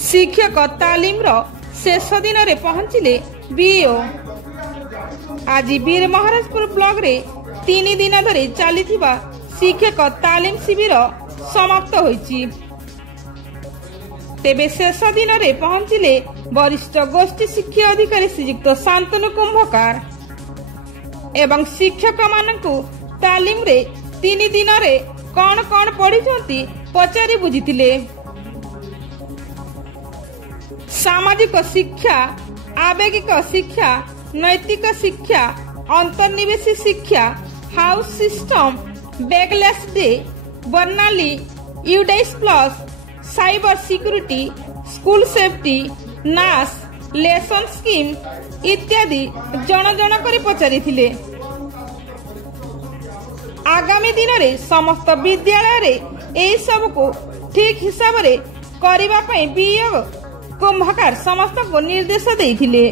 शिक्षक तालीम शेष दिन में पहुंचिले बीओ। आज वीर महाराजपुर ब्लॉक रे 3 दिन धरी चली शिक्षक तालीम शिविर समाप्त होईची। तेबे शेष दिन में पहुंचिले वरिष्ठ गोष्ठी शिक्षा अधिकारी श्रीयुक्त शांतनु कुंभकार एवं शिक्षक मानकु तालीम रे 3 दिन रे कौन कौन पढ़ी पचारि बुझीतिले। सामाजिक शिक्षा, आवेगिक शिक्षा, नैतिक शिक्षा, अंतर्निवेशी शिक्षा, house system, backless day, Barnali, UDISE plus, cyber security, school safety, नास, लेसन स्कीम इत्यादि जन जन कर पचारिथिले। आगामी दिन में समस्त विद्यालय रे एही सब को ठीक हिसाब रे करिबा पई बीओ कुंभकार समस्त को निर्देश देइथिले।